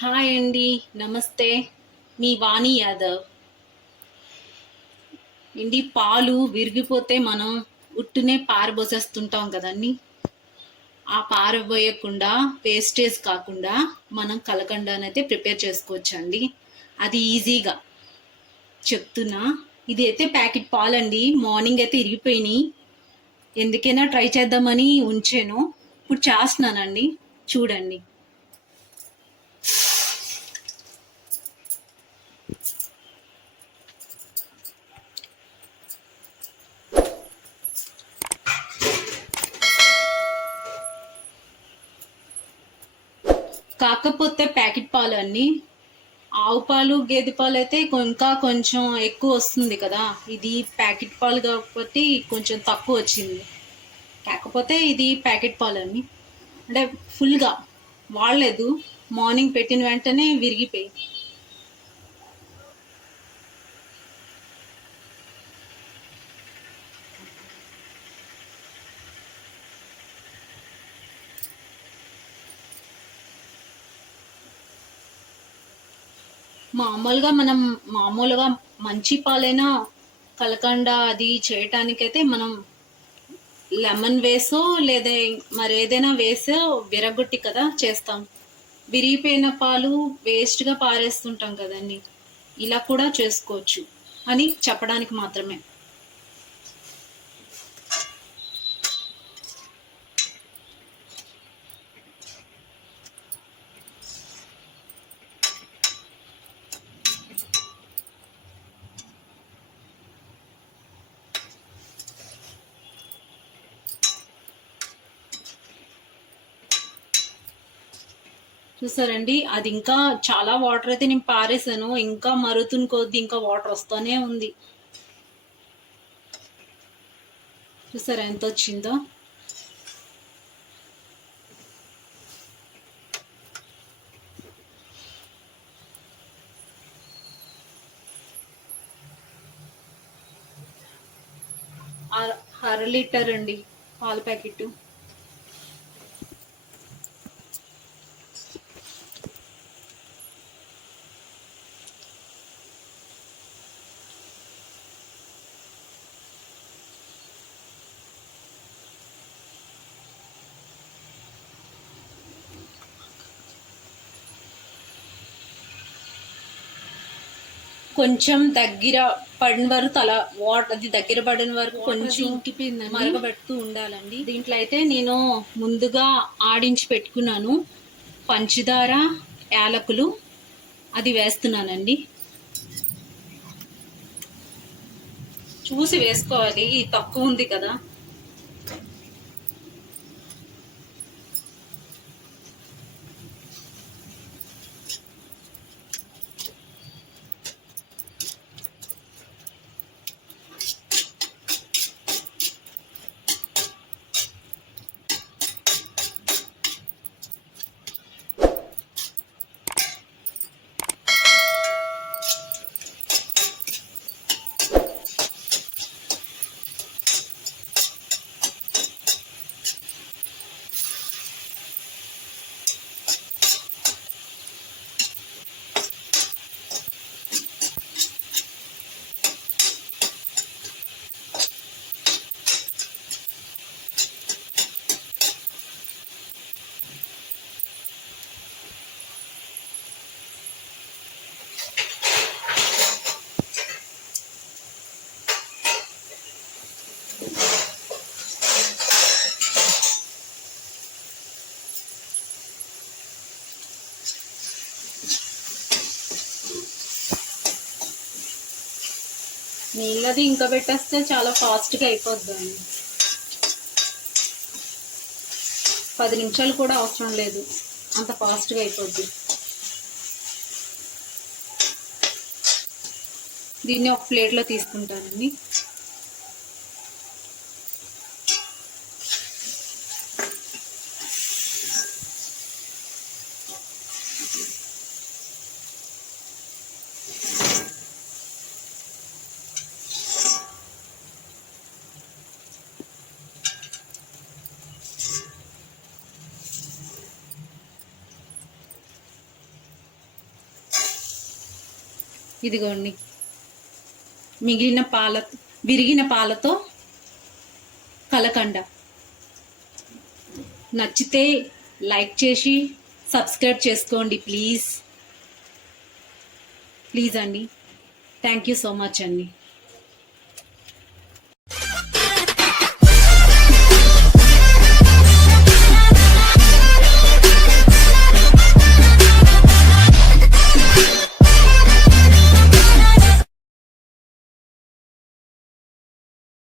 Hi అండి. నమస్తే. మీ వాణి యాదవ్. ఏండి పాలు విరిగిపోతే మనం ఉట్టునే పారబోసేస్తుంటాం కదండి. ఆ పారబోయకుండా వేస్టేజ్ కాకుండా మనం కలకండానైతే ప్రిపేర్ చేసుకోవచ్చండి. అది ఈజీగా చెప్తున్నా. ఇది అయితే ప్యాకెట్ పాలండి. మార్నింగ్ అయితే ఇరిగిపోయినాయి. ఎందుకైనా ట్రై చేద్దామని ఉంచాను. ఇప్పుడు చేస్తున్నానండి. చూడండి. కాకపోతే ప్యాకెట్ పాలు అన్నీ ఆవు పాలు గేదె పాలు అయితే ఇంకా కొంచెం ఎక్కువ వస్తుంది కదా. ఇది ప్యాకెట్ పాలు కాబట్టి కొంచెం తక్కువ వచ్చింది. కాకపోతే ఇది ప్యాకెట్ పాలు అన్ని అంటే ఫుల్గా వాడలేదు. మార్నింగ్ పెట్టిన వెంటనే విరిగిపోయి. మామూలుగా మంచి పాలైనా కలకండ అది చేయటానికైతే మనం లెమన్ వేసో లేదా మరి ఏదైనా వేసో విరగొట్టి కదా చేస్తాం. విరిగిపోయిన పాలు వేస్ట్గా పారేస్తుంటాం కదండి. ఇలా కూడా చేసుకోవచ్చు అని చెప్పడానికి మాత్రమే. చూసారండి, అది ఇంకా చాలా వాటర్ అయితే నేను పారేసాను. ఇంకా మరుగుతున్న కొద్ది ఇంకా వాటర్ వస్తూనే ఉంది. చూసారా ఎంత వచ్చిందో. అర లీటర్ అండి పాల ప్యాకెట్. కొంచెం దగ్గర పడిన వరకు వాటర్ అది దగ్గర పడిన వరకు కొంచెం మరగబెడుతూ ఉండాలండి. దీంట్లో అయితే నేను ముందుగా ఆడించి పెట్టుకున్నాను పంచదార, యాలకులు, అది వేస్తున్నానండి. చూసి వేసుకోవాలి, తక్కువ ఉంది కదా. నీళ్ళది ఇంకా పెట్టేస్తే చాలా ఫాస్ట్గా అయిపోద్దండి. 10 నిమిషాలు కూడా అవసరం లేదు, అంత ఫాస్ట్గా అయిపోద్ది. దీన్ని ఒక ప్లేట్లో తీసుకుంటానండి. ఇదిగోండి, విరిగిన పాలతో కలకండ. నచ్చితే లైక్ చేసి సబ్స్క్రైబ్ చేసుకోండి ప్లీజ్ అండి. థ్యాంక్ యూ సో మచ్ అండి.